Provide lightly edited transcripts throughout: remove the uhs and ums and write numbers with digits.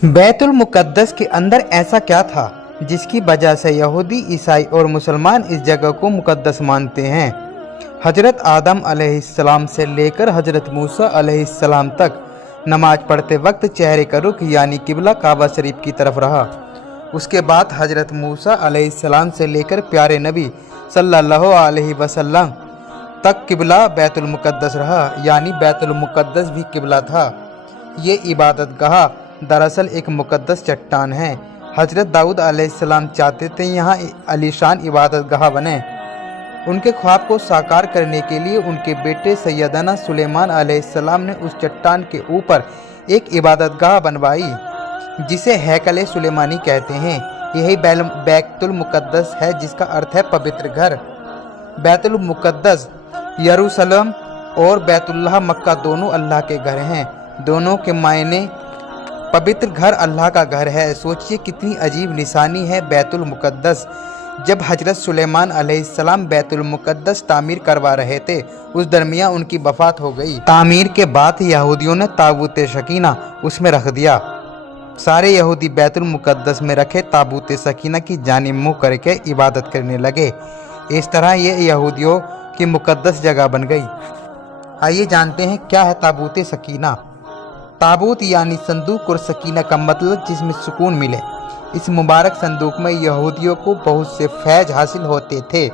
बैतुल मुक़द्दस के अंदर ऐसा क्या था जिसकी वजह से यहूदी, ईसाई और मुसलमान इस जगह को मुक़द्दस मानते हैं। हजरत आदम अलैहिस्सलाम से लेकर हजरत मूसा अलैहिस्सलाम तक नमाज पढ़ते वक्त चेहरे का रुख यानी किबला काबा शरीफ की तरफ रहा। उसके बाद हजरत मूसा अलैहिस्सलाम से लेकर प्यारे नबी सल्लल्लाहु अलैहि वसल्लम तक किबला बैतुल मुक़द्दस रहा, यानी बैतुल मुक़द्दस भी किबला था। ये इबादतगाह दरअसल एक मुक़द्दस चट्टान है। हजरत दाऊद अलैहिस्सलाम चाहते थे यहाँ आलीशान इबादतगाह बने। उनके ख्वाब को साकार करने के लिए उनके बेटे सैयदना सुलेमान अलैहिस्सलाम ने उस चट्टान के ऊपर एक इबादतगाह बनवाई, जिसे हैकल सुलेमानी कहते हैं। यही बैतुल मुक़द्दस है, जिसका अर्थ है पवित्र घर। बैतुल मुक़द्दस यरूशलेम और बैतुल्लाह मक्का दोनों अल्लाह के घर हैं। दोनों के मायने पवित्र घर अल्लाह का घर है। सोचिए कितनी अजीब निशानी है बैतुल मुक़द्दस। जब हजरत सुलेमान अलैहिस्सलाम बैतुल मुक़द्दस तामीर करवा रहे थे, उस दरमियान उनकी वफ़ात हो गई। तामीर के बाद यहूदियों ने ताबूत सकीना उसमें रख दिया। सारे यहूदी बैतुल मुक़द्दस में रखे ताबूत सकीना की जानिब मुँह करके इबादत करने लगे। इस तरह ये यहूदियों की मुक़द्दस जगह बन गई। आइए जानते हैं क्या है ताबूत सकीना। ताबूत यानी संदूक और सकीना का मतलब जिसमें सुकून मिले। इस मुबारक संदूक में यहूदियों को बहुत से फैज़ हासिल होते थे।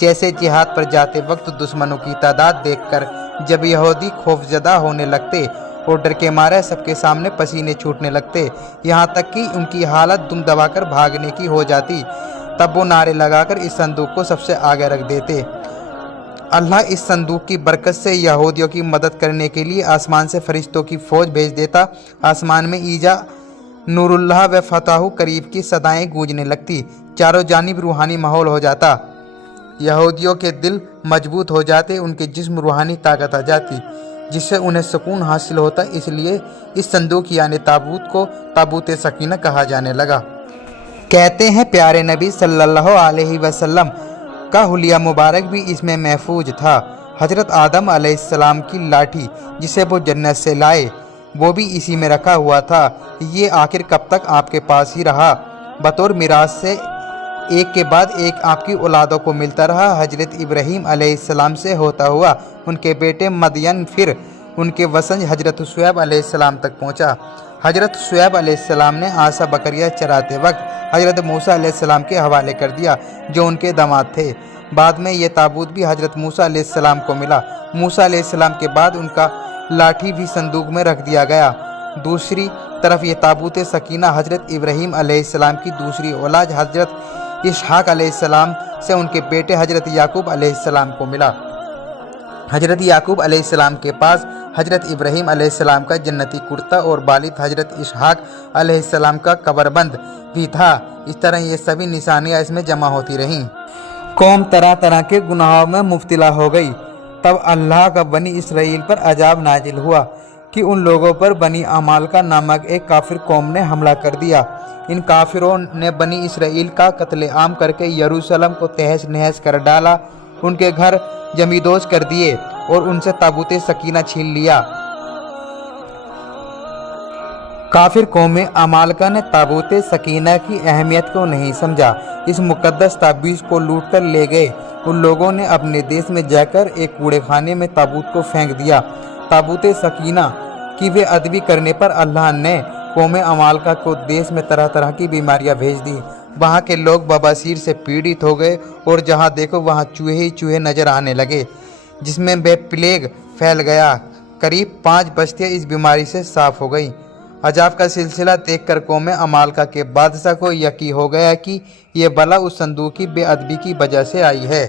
जैसे जिहाद पर जाते वक्त दुश्मनों की तादाद देखकर जब यहूदी खौफजदा होने लगते और डर के मारे सबके सामने पसीने छूटने लगते, यहाँ तक कि उनकी हालत दुम दबाकर भागने की हो जाती, तब वो नारे लगाकर इस संदूक को सबसे आगे रख देते। अल्लाह इस संदूक की बरकत से यहूदियों की मदद करने के लिए आसमान से फरिश्तों की फ़ौज भेज देता। आसमान में ईजा, नूरुल्लाह व फताहु करीब की सदाएं गूंजने लगती। चारों जानिब रूहानी माहौल हो जाता। यहूदियों के दिल मजबूत हो जाते, उनके जिस्म रूहानी ताकत आ जाती, जिससे उन्हें सुकून हासिल होता। इसलिए इस संदूक यानी ताबूत को ताबूत सकीना कहा जाने लगा। कहते हैं प्यारे नबी सल्लल्लाहु अलैहि वसल्लम का हुलिया मुबारक भी इसमें महफूज था। हजरत आदम अलैहिस्सलाम की लाठी जिसे वो जन्नत से लाए, वो भी इसी में रखा हुआ था। ये आखिर कब तक आपके पास ही रहा। बतौर मिराज से एक के बाद एक आपकी औलादों को मिलता रहा। हजरत इब्राहीम अलैहिस्सलाम से होता हुआ उनके बेटे मदयन, फिर उनके वंशज हजरत शुएब अलैहिस्सलाम तक पहुँचा। हजरत शुएब अलैहिस्सलाम ने आसा बकरियाँ चराते वक्त हजरत मूसा अलैहिस्सलाम के हवाले कर दिया, जो उनके दामाद थे। बाद में ये ताबूत भी हजरत मूसा अलैहिस्सलाम को मिला। मूसा अलैहिस्सलाम के बाद उनका लाठी भी संदूक में रख दिया गया। दूसरी तरफ ये ताबूत सकीना हजरत इब्राहीम अलैहिस्सलाम की दूसरी औलाद हजरत इसहाक अलैहिस्सलाम से उनके बेटे हजरत याकूब अलैहिस्सलाम को मिला। हजरत याकूब अलैहिस्सलाम के पास हजरत इब्राहीम अलैहिस्सलाम का जन्नती कुर्ता और वालिद हजरत इसहाक अलैहिस्सलाम का कबरबंद भी था। इस तरह ये सभी निशानियाँ इसमें जमा होती रहीं। कौम तरह तरह के गुनाहों में मुब्तला हो गई। तब अल्लाह का बनी इसराइल पर अजाब नाजिल हुआ कि उन लोगों पर बनी अमालका नामक एक काफिर कौम ने हमला कर दिया। इन काफिरों ने बनी इसराइल का कत्लेआम करके यरूशलेम को तहस नहस कर डाला, उनके घर जमीदोज कर दिए और उनसे ताबूत सकीना छीन लिया। काफिर कौम अमालका ने ताबूत सकीना की अहमियत को नहीं समझा। इस मुक़द्दस ताबीज़ को लूट कर ले गए। उन लोगों ने अपने देश में जाकर एक कूड़े खाने में ताबूत को फेंक दिया। ताबूत सकीना की बेअदबी करने पर अल्लाह ने कौम अमालका को देश में तरह तरह की बीमारियां भेज दी। वहाँ के लोग बवासीर से पीड़ित हो गए और जहाँ देखो वहाँ चूहे ही चूहे नजर आने लगे, जिसमें प्लेग फैल गया। करीब 5 बस्तियाँ इस बीमारी से साफ हो गई। अजाब का सिलसिला देखकर कौम अमालका के बादशाह को यकीन हो गया कि ये बला उस संदूक की बेअदबी की वजह से आई है।